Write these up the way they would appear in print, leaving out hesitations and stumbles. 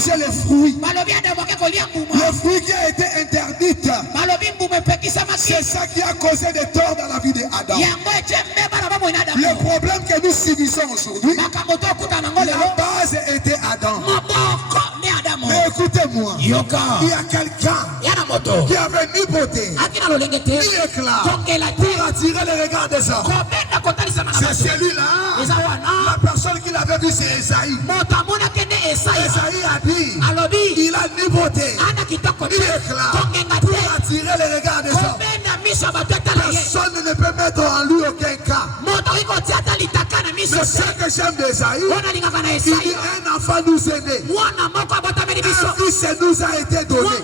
manger les fruits. Le fruit qui a été interdite. C'est ça qui a causé des torts dans la vie d'Adam. Le problème que nous subissons aujourd'hui, la base était Adam. Mais écoutez-moi, il y a quelqu'un qui avait ni beauté, ni éclat pour attirer les regards des hommes. C'est celui-là, la personne qui l'avait vu, c'est Esaïe. Esaïe a dit, il a ni beauté, ni éclat pour attirer les regards des hommes. Personne ne peut mettre en lui aucun cas. Mais ce que j'aime d'Esaïe, il dit un enfant nous est né, un fils nous a été donné.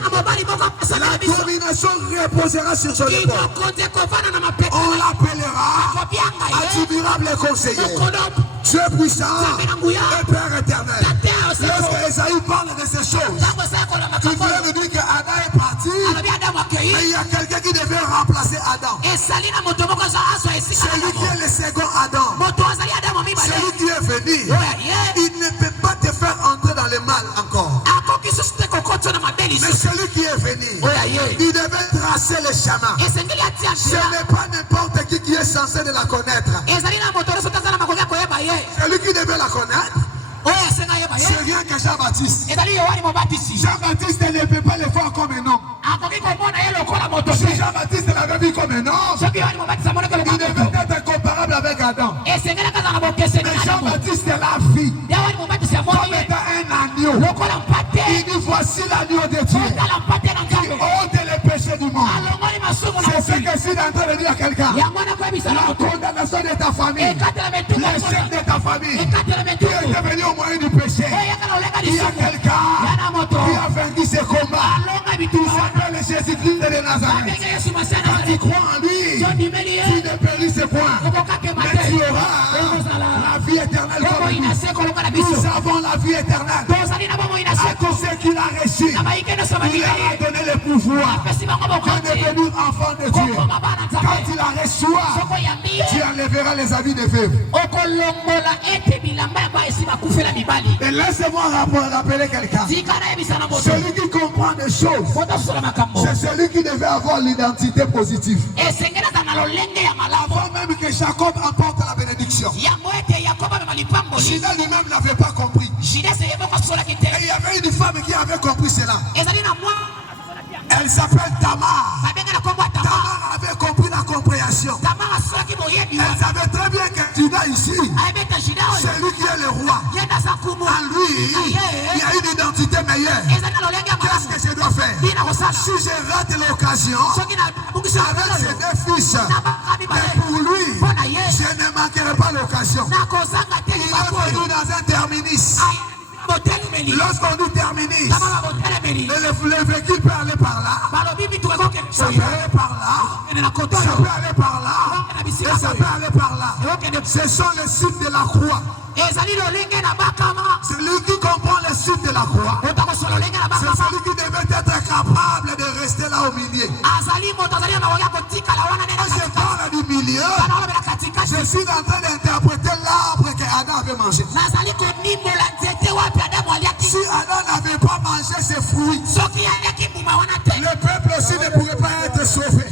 La domination reposera sur son épaule. On l'appellera admirable conseiller, Dieu puissant et Père éternel. Lorsque Esaïe parle de ces choses, tu voulais me dire qu'Adam est parti, mais il y a quelqu'un qui devait remplacer Adam. Celui qui est le second Adam, celui qui est venu, il ne peut pas te faire entrer dans le mal encore. Mais celui qui est venu, il devait tracer le chemin. Ce n'est pas n'importe qui est censé de la connaître. Celui qui devait la connaître, c'est rien que Jean-Baptiste. Jean-Baptiste ne peut pas le voir comme un homme. Si Jean-Baptiste l'avait vu comme un homme, il devait être comparable avec Adam. Mais Jean-Baptiste l'a vu comme étant un agneau. Il dit voici l'agneau de Dieu qui ôte les péchés du monde. C'est ce que je suis en train de dire à quelqu'un. La condamnation de ta famille, l'échec de ta famille, qui est devenu au moyen du péché. Il y a quelqu'un qui a vaincu ce combat. Il s'appelle Jésus-Christ de Nazareth. Quand tu crois en lui, tu ne périsses point, mais tu auras la vie éternelle. Nous avons la vie éternelle à cause qu'il a reçu. Il leur a donné le pouvoir de devenir enfant de Dieu. Quand il la reçoit, tu enlèveras les habits de veuve. Et laissez-moi rappeler quelqu'un. Celui qui comprend des choses, c'est celui qui devait avoir l'identité positive. Avant même que Jacob emporte la bénédiction, Judas lui-même n'avait pas compris. Et il y avait une femme qui avait compris cela. Elle s'appelle Tamar. Tamar avait compris la compréhension. Elle savait très bien que Judas ici, c'est lui qui est le roi. En lui, il y a une identité meilleure. Qu'est-ce que je dois faire? Si je rate l'occasion avec ses deux fils, mais pour lui, je ne manquerai pas l'occasion. Il est venu dans un terminus. Lorsqu'on dit terminus, le véhicule peut aller par là, ça peut aller par là, ça peut aller par là, et ça peut aller par là. Ce sont les signes de la croix. Celui qui comprend les signes de la croix, c'est celui qui devait être capable de rester là au milieu. Je parle du milieu, je suis en train d'interpréter l'arbre qu'Adam avait mangé. Si Adam n'avait pas mangé ses fruits, le peuple aussi ne pourrait pas être sauvé.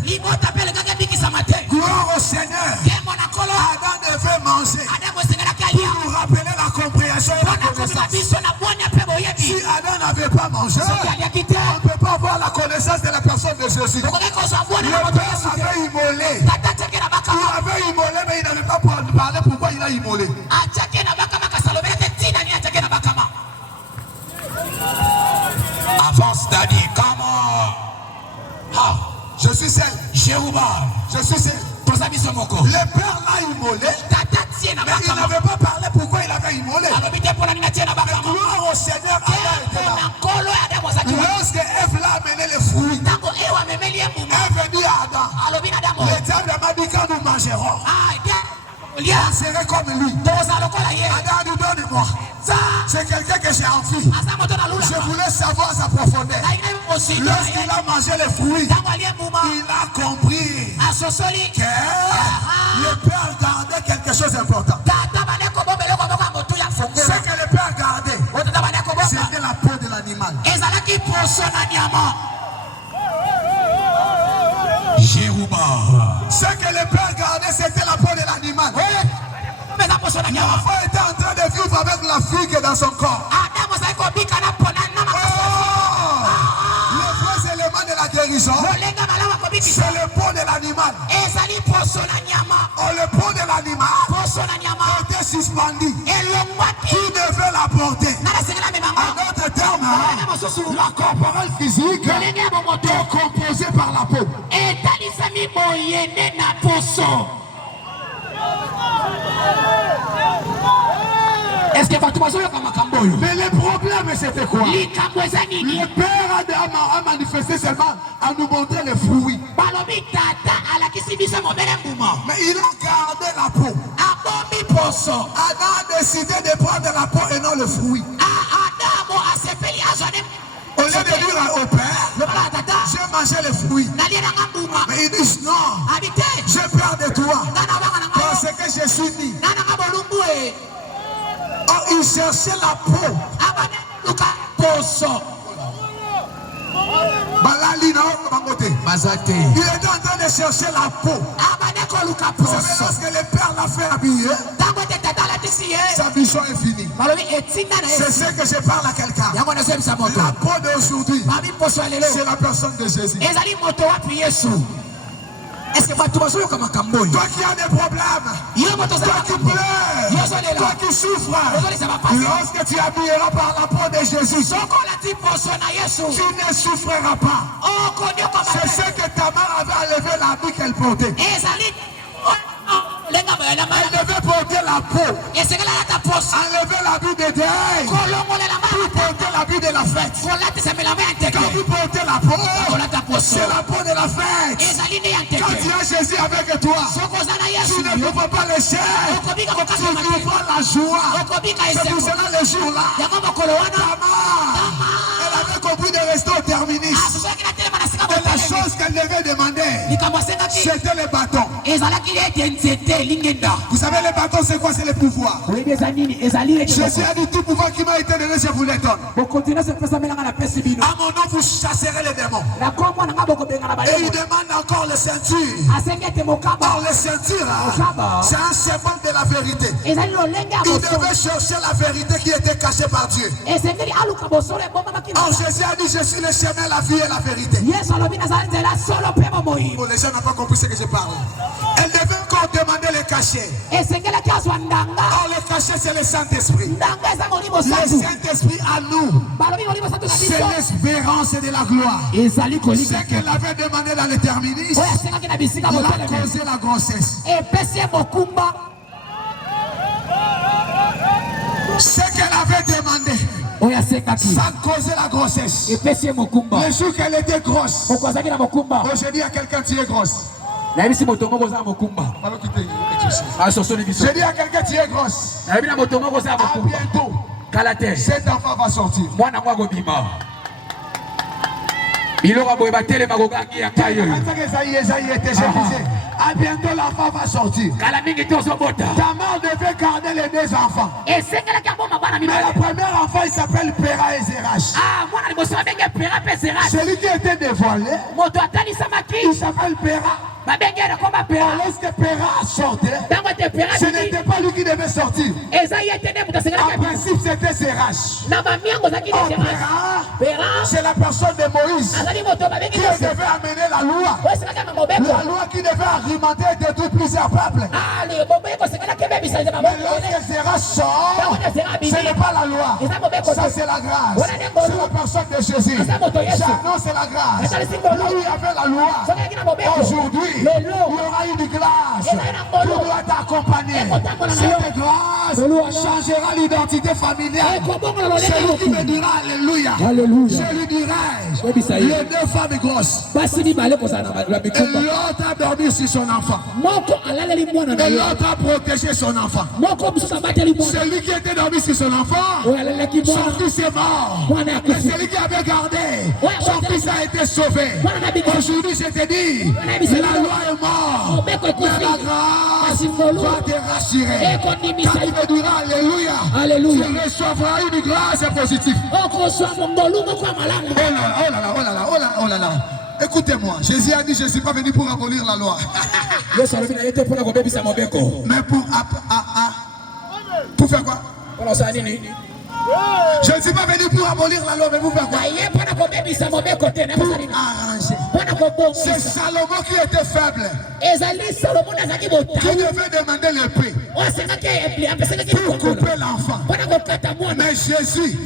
Gloire au Seigneur. Adam devait manger pour nous rappeler la compréhension et la connaissance. Si Adam n'avait pas mangé, on ne peut pas avoir la connaissance de la personne de Jésus. Le père avait immolé. Il avait immolé, mais il n'avait pas parlé pourquoi il a immolé. Avance, Daddy, comment? Je suis celle. Je suis celle. Le père l'a immolé, mais il n'avait pas parlé pourquoi il avait immolé. Gloire au Seigneur, Allah était là. Lorsque Ève l'a amené les fruits, est venu à Adam. Le diable m'a dit quand nous mangerons, on serait comme lui. Adam dit donne-moi. C'est quelqu'un que j'ai envie. Je voulais savoir sa profondeur. Lorsqu'il a mangé les fruits, il a compris que le père gardait quelque chose d'important. Ce que le père gardait, c'était la peau de l'animal. l'animal. Jéruba. Ce que le père gardait, c'était la peau de l'animal. L'enfant était en train de vivre avec la figue dans son corps. Les vrais éléments de la guérison, c'est le peau de l'animal. Le peau de l'animal était suspendu. Qui devait la porter? En d'autres termes, la corporelle physique est composée par la peau. Est-ce que mais le problème c'était quoi? Le père a manifesté seulement à nous montrer les fruits. Mais il a gardé la peau. Adam a décidé de prendre la peau et non le fruit. Au lieu de dire au père, j'ai mangé les fruits. Mais il dit non, j'ai peur de toi. Parce que je suis né. Oh, il cherchait la peau. Il était en train de chercher la peau. Vous savez, lorsque le père l'a fait habiller, sa mission est finie. C'est ce que je parle à quelqu'un. La peau d'aujourd'hui, c'est la personne de Jésus. Est-ce que toi qui as des problèmes, toi qui pleures, toi qui souffres, lorsque tu habilleras par la peau de Jésus, tu ne souffriras pas. C'est ce que ta mère avait enlevé l'habit qu'elle portait. Elle devait porter la peau, enlever l'habit de deuil, pour porter l'habit de la fête. Quand vous portez la peau, c'est la peau de la fête. Quand tu as Jésus avec toi, tu ne peux pas le chercher. Tu vivras la joie. C'est pour cela le jour-là, elle avait compris de rester au terminus. Et la chose qu'elle devait demander, c'était le bâton. Vous savez, le bâton, c'est quoi? C'est le pouvoir. Jésus a dit tout pouvoir qui m'a été donné, je vous le donne. À mon nom, vous chasserez les démons. Et il demande encore le ceinture. Or, le ceinture, c'est un symbole de la vérité. Il devait chercher la vérité qui était cachée par Dieu. Or, Jésus a dit, je suis le chemin, la vie et la vérité. Oh, les gens n'ont pas compris ce que je parle. Elle devait encore demander le cachet. Or, le cachet, c'est le Saint-Esprit. Le Saint-Esprit à nous, c'est l'espérance de la gloire. Ce qu'elle avait demandé dans le terminus, il a causé la grossesse. Ce qu'elle avait demandé, ça causait la grossesse. Le jour qu'elle était grosse, aujourd'hui il y a quelqu'un qui est grosse. Je dis à quelqu'un qui est grosse, à bientôt, cet enfant va sortir. À bientôt l'enfant va sortir. Ta mère devait garder les deux enfants. Mais le premier enfant il s'appelle Péra et Zérach. Celui qui était dévoilé, il s'appelle Péra. Lorsque Péra sortait, ce n'était pas lui qui devait sortir. En principe c'était Zérach. Péra, c'est la personne de Moïse qui devait amener la loi. La loi qui devait argumenter et détruire plusieurs peuples. Mais lorsque Zérach sort, ce n'est pas la loi. Ça c'est la grâce. C'est la personne de Jésus. J'annonce la grâce. Là où il y avait la loi, aujourd'hui, il y aura une grâce qui doit t'accompagner. Cette grâce changera l'identité familiale. Celui qui me dira Alléluia, je lui dirai, Les deux femmes grosses. Et l'autre a dormi sur son enfant. Et l'autre a protégé son enfant. Celui qui était dormi sur son enfant, son fils est mort. Mais celui qui avait gardé, son fils a été sauvé. Aujourd'hui, je te dis, la loi est morte. Mais la grâce va te rassurer. Quand tu me diras Alléluia, tu recevras une grâce positive. Oh là là. Écoutez-moi, Jésus a dit, je ne suis pas venu pour abolir la loi. Mais pour faire quoi? Je ne suis pas venu pour abolir la loi, mais pour faire quoi? Pour arranger. C'est Salomon qui était faible, qui devait demander le prix pour couper l'enfant. Mais Jésus,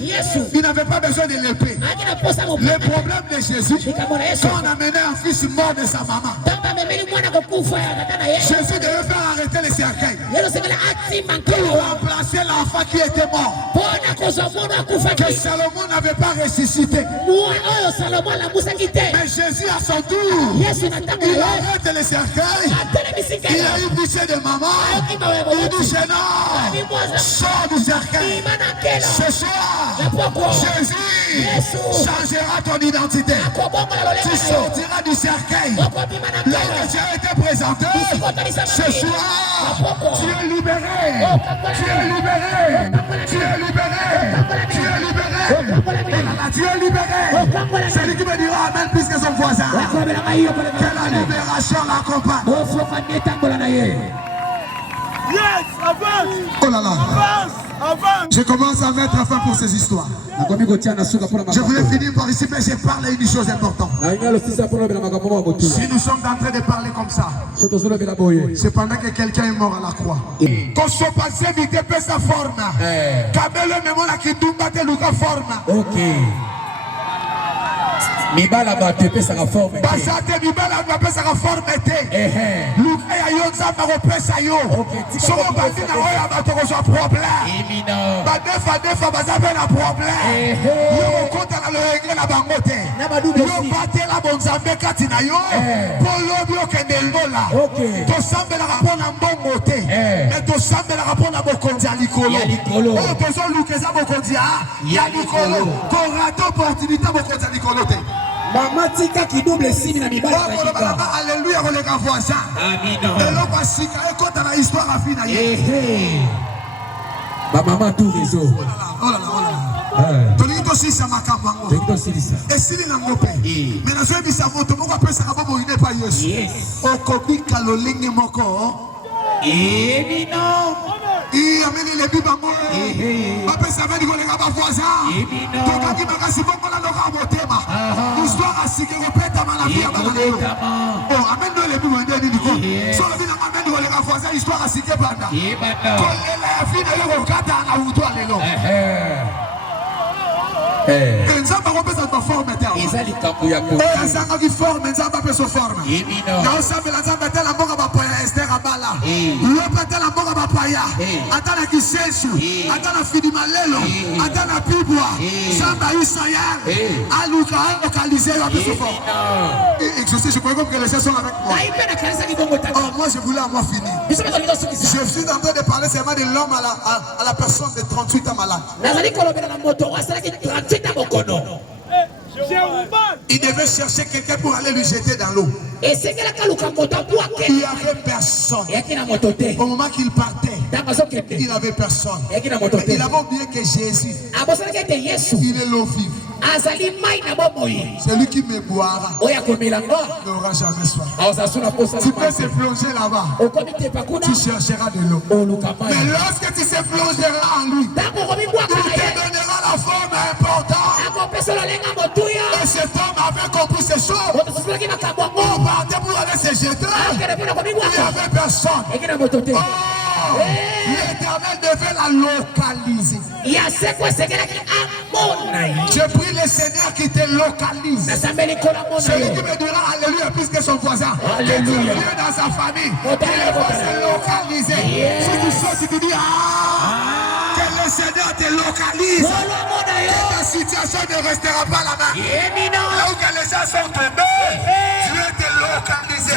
il n'avait pas besoin de l'épée. Le problème de Jésus, quand on amenait un fils mort de sa maman, Jésus devait faire arrêter les cercueils pour remplacer l'enfant qui était mort, que Salomon n'avait pas ressuscité. Mais Jésus à son tour, il arrête les cercueils. Il a eu pitié de maman. Il dit, jeune homme, sors du cercueil. Ce soir, Jésus changera ton identité. Tu sortiras du cercueil. Là où tu as été présenté, ce soir, tu es libéré. Tu es libéré. Tu es libéré. Tu es libéré. Tu es libéré. C'est lui qui me dira amen plus que son voisin. Que la libération l'accompagne. Yes, avance. Oh là là. Avance. Je commence à mettre fin pour ces histoires. Je voulais finir par ici, mais j'ai parlé une chose importante. Si nous sommes en train de parler comme ça, c'est pendant que quelqu'un est mort à la croix. Quand son passé vite peut sa forme. Kabelo memo la kitumba te luka forme. Ok. Mibala ba tepe sa forme. Basate mibala ba pesa ka forme te. Luka ya yonza ba ko pesa yo. So ko bandi na oya ba to ko so problème. Éminent. Ba defa ba za na problème. Yo ko kota na lo engre na bango te. Yo batela bonzambe kati na yo. Polo bio kende ngola. To sambela ka pona mbongo te. Mais to sambela ka pona bokonzi ya likolo. O to so lukeza bokonzi ya likolo. To rato opportunité bokonzi ya likolo te. Maman tika qui double signe na mibala. Alléluia, on les voit ça. Amina. Et l'homme a sika et quand dans l'histoire a fini. Ma maman tout réseau. Oh là là. Tolito si ça m'a kapango. Et si il n'a pas payé. Mais la joie de sa moto, pourquoi peut ça va pas pas Yesu. Au copi kalolingi moko. Éminent. Il amène les bibango. Papa ça va dire les gars voisins. Toka ki makasi bongo la loka motema. L'histoire a sika répète à la vie à bango. Oh amène les bibango ndeni diko. So la vie amène les gars voisins histoire a sika banda. Ko la vie de le kata na uto alelo. Nzamba ko pesa ta forme ta. Ezali kampo ya ko. Nzamba ki forme nzamba pesa forme. Na osamba la nzamba tela mboka ba poya Esther abala. Yo patela mboka ba paya. Atana kisesu, atana fidi malelo, atana pibwa. Nzamba Israël. Aluka localisé ya pesa forme. Exaucé, je crois que les gens sont avec moi. Oh, moi je voulais avoir fini. Je suis en train de parler seulement de l'homme à la personne de 38 ans malade. Il devait chercher quelqu'un pour aller lui jeter dans l'eau. Il n'y avait personne. Au moment qu'il partait, il n'y avait personne. Mais il avait oublié que Jésus, il est l'eau vive. Celui qui me boira n'aura jamais soif. Tu peux se plonger là-bas. Tu chercheras de l'eau. Mais lorsque tu te plongeras en lui, il te donnera la forme importante. Et cet homme avait compris ces choses. On partait pour aller se jeter. Il n'y avait personne. Oh, l'Éternel devait la localiser. Je prie le Seigneur qui te localise. Celui qui me dira Alléluia plus que son voisin. Alléluia. Dans sa famille. Il va se localiser. Si tu sautes, tu te dis que le le Seigneur te localise. Ta situation ne restera pas là-bas. Là où les gens sont tombés, Dieu te localise.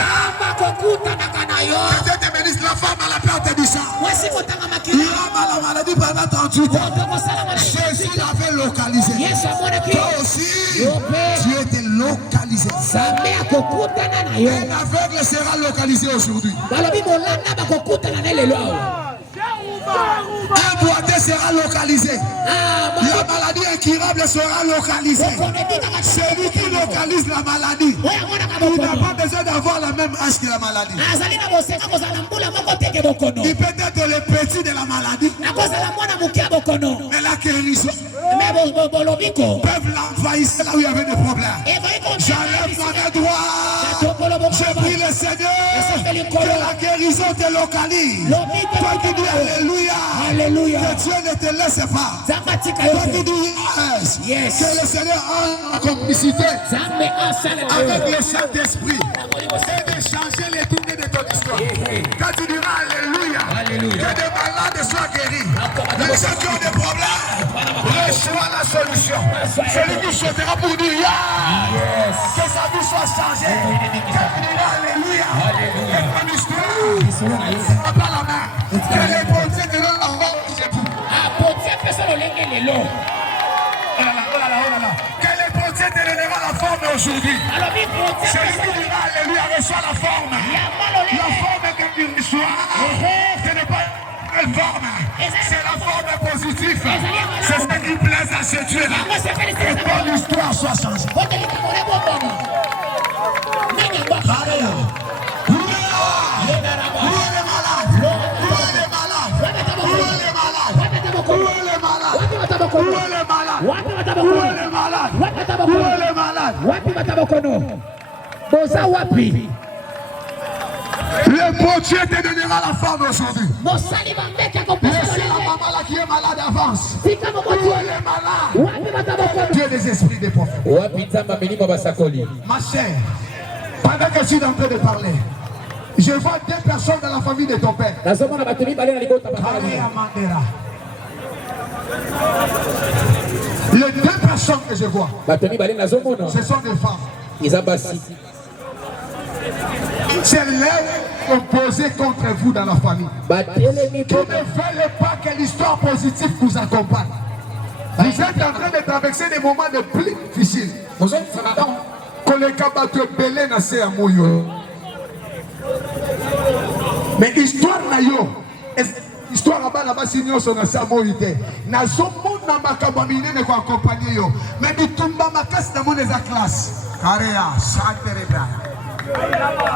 Que Dieu te bénisse. La femme à la perte du sang. La maladie pendant 38 ans. Jésus l'avait localisé. Toi aussi, Dieu te localisé. Un aveugle sera localisé aujourd'hui. Un boiteux sera localisé. La maladie incurable sera localisée. Celui qui localise la maladie, il n'a pas besoin d'avoir la même âge que la maladie. Il peut être le petit de la maladie, mais la guérison peuvent l'envahir là où il y avait des problèmes. J'enlève ma main droite. Je prie le Seigneur que la guérison te localise. Toi qui dis Alléluia. Que Dieu ne te laisse pas. Toi qui dis yes. Que le Seigneur a en complicité avec le Saint-Esprit et de changer les tournées de ton histoire. Quand tu diras Alléluia, que des malades soient guéris. Les gens qui ont des problèmes reçoivent la solution. Celui qui chantera pour dire yes, que sa vie soit changée. Quand tu diras Alléluia, et ton histoire, pas la main. Que les pompiers te donnent encore j'ai tout. Que les pompiers te donneront la forme aujourd'hui. Celui qui dira Alléluia reçoit la forme. La forme comme une histoire. Ce n'est pas une forme. C'est la forme positive. C'est ce qui plaise à ce Dieu-là. Que ton histoire soit changée. Le bon Dieu te donnera la forme aujourd'hui. Laissez la maman là qui est malade avance. Où est le malade? Dieu des esprits des prophètes. Ma chère, pendant que je suis en train de parler, je vois deux personnes dans la famille de ton père. Les deux personnes que je vois, ce sont des femmes. C'est l'air opposé contre vous dans la famille. Qui ne veulent pas que l'histoire positive vous accompagne. Vous êtes en train de traverser des moments de plus difficiles. Vous êtes mais histoire na yo, histoire là-bas sinon son asamoïté. Na zomo na makabamine ne ko accompagner yo. Mais bitumba makasi na mone za classe. Karea saterebra.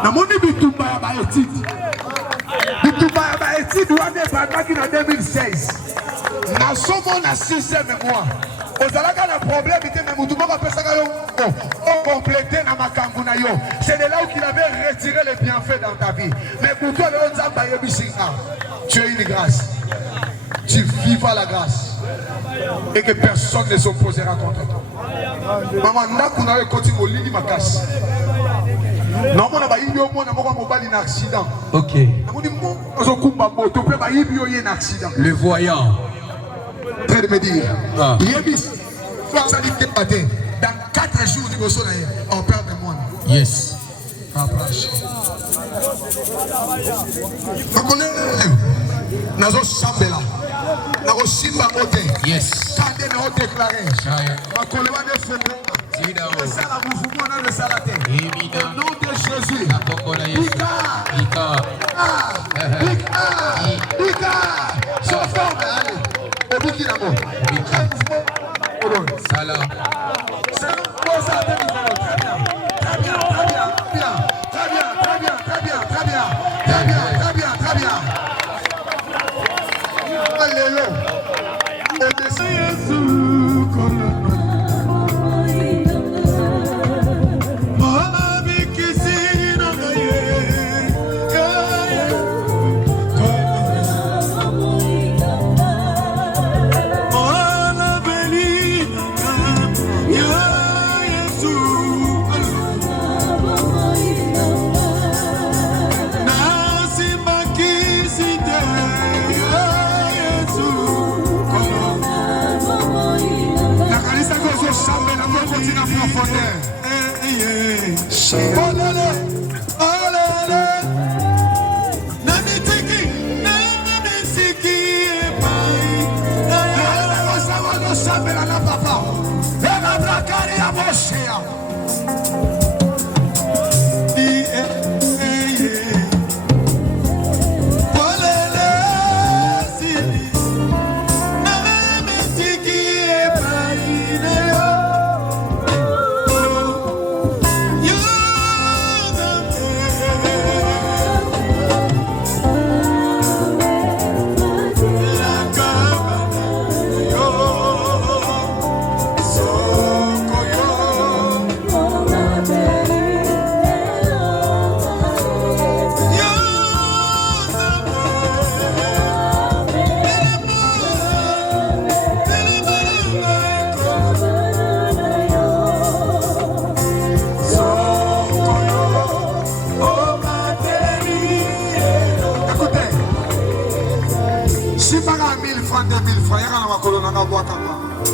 Na mone bitumba ba étude. Bitumba ba étude wane bandaki na 2016. Na zomo na 6e mois. Ozalaka na problème était mais mutu moko pesaka yo on compléter na makambu na yo. C'est de là où il avait retiré les bienfaits dans ta vie. Mais pour toi le nzamba yebisinga. Tu as une grâce. Tu vivras la grâce. Et que personne ne s'opposera contre toi. Maman ndaku na yo koti molini makasi. Non mona ba yibi omona moko mobali na accident. OK. Namoni mo ozokumba moto pe ba yibi yo na accident. Le voyant. Près de me dire, dans 4 jours, on perd des moines. Yes. Yes. Au nom de Jésus. Salam. faut continuer en profondeur.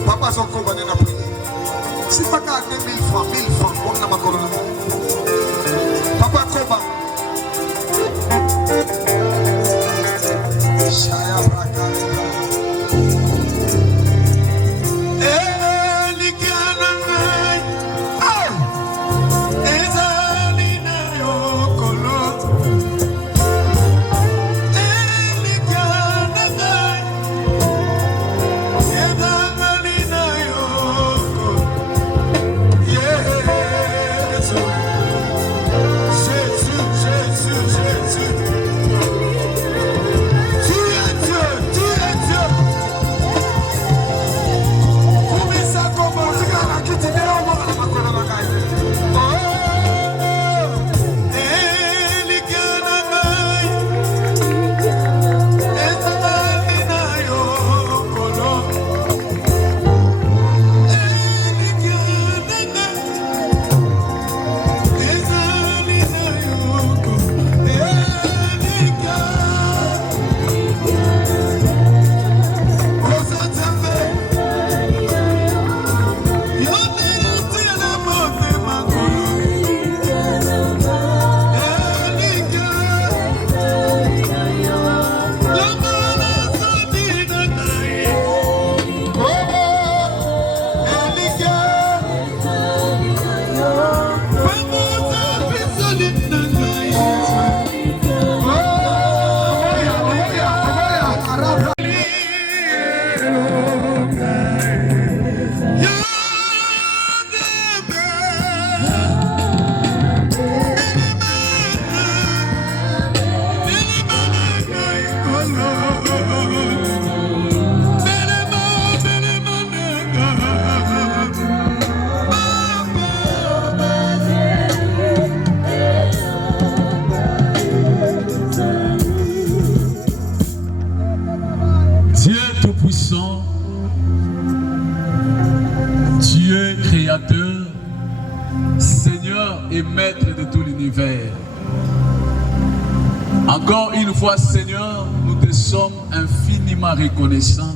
Papa son combat n'a prié. Si pas qu'à 2000 francs, 1000 francs, on n'a pas colonne. Papa combat. Chaya Braka. Dieu créateur, Seigneur et Maître de tout l'univers. Encore une fois, Seigneur, nous te sommes infiniment reconnaissants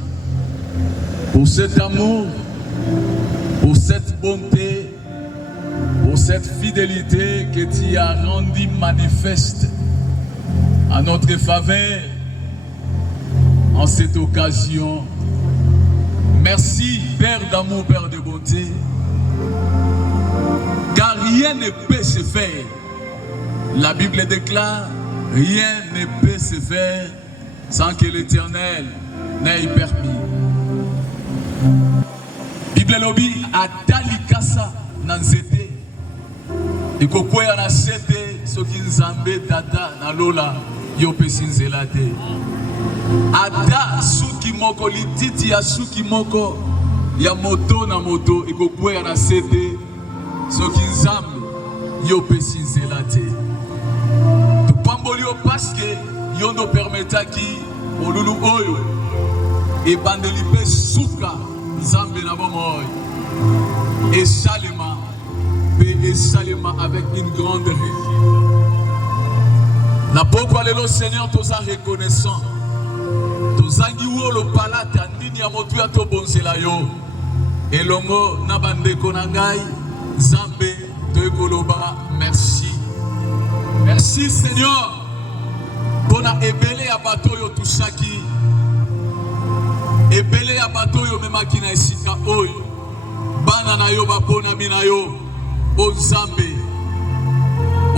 pour cet amour, pour cette bonté, pour cette fidélité que tu as rendue manifeste à notre faveur en cette occasion. Merci, Père d'amour, Père de bonté, car rien ne peut se faire. La Bible déclare, rien ne peut se faire sans que l'Éternel n'ait permis. Bible lobi atalikasa na nzete ikokwea na sete soki nzambe tata na lola yo pesi nzela te. Ata suki moko lititi ya suki moko ya moto na moto ikokwea na sete soki nzambe yo pesi nzela te. Tupamboli yo paske yo no permetaki olulu oyo ebandeli pe suka nzambe na bomoy et Salema avec une grande réussite. Na pourquoi le Seigneur toza reconnaissant tozangi wo lo palata ndini ya motu ya to bonzela yo elongo na bandeko na ngai Nzambe toekoloba merci. Merci Seigneur pour na ebele ya bato yo touchaki. Ebele ya bato yo memaki na esika oyo. Bana na yo bapona mina yo o Nzambe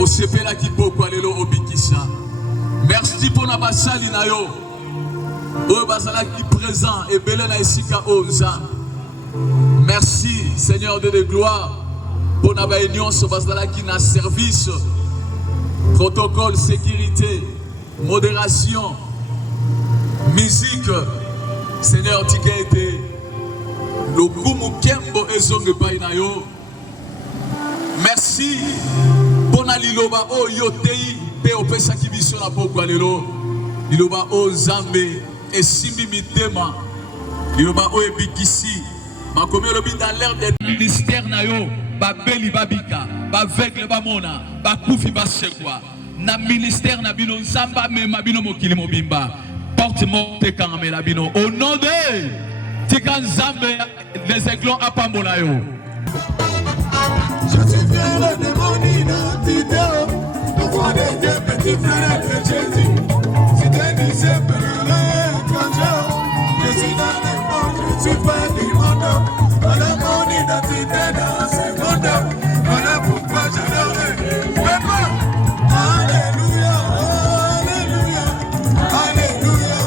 osepela kipoko lelo obikisa. Merci pour na basali na yo oyo bazalaki présent ebele na esika o Nzambe. Merci Seigneur de gloire pour na ba union so bazalaki na service, protocole, sécurité, modération, musique. Seigneur Tigete le kumu kembo ezonge painayo. Merci pour na liloba o yotei pe opesa kibiso na poko lelo. Liloba o Nzambe esimbi mitema. Liloba o ebikisi. Makomi lobi dans l'air des ministères na yo ba beli babika ba vegle ba mona ba kufi ba sekwa na ministère na bino Nzamba mema bino mokili mobimba porte monte kangamela bino au nom de Tika Nzambe les éclons à pambola yo. Je suis fier de mon identité, le roi des dieux, petit frère de Jésus. Si t'es disais je suis dans le monde, je suis pas du monde. Voilà mon identité dans ce monde. Voilà pourquoi j'adore. Papa, alléluia, alléluia, alléluia,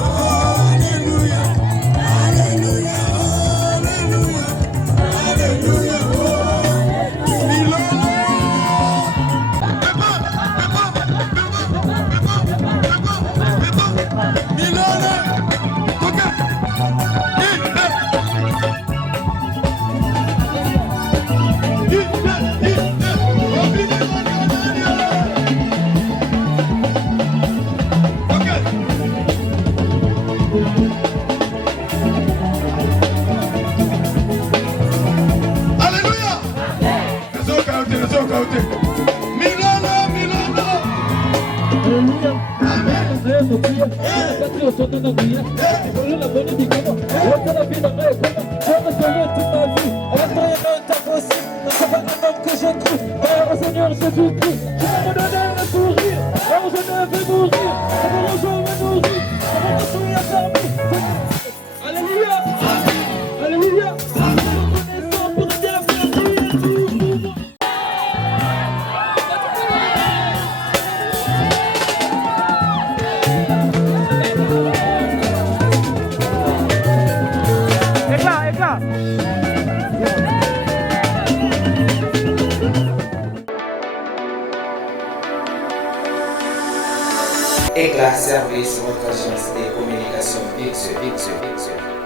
alléluia, alléluia, alléluia, alléluia. Seigneur Jésus-Christ, tu vas me donner le sourire, là où je devais mourir, ça me rejoint me nourrir, ça me rejoint à fermer. Alléluia, alléluia, reconnaissant pour Dieu, merci. Éclat. Éclat service, votre agence de communication Big Sur.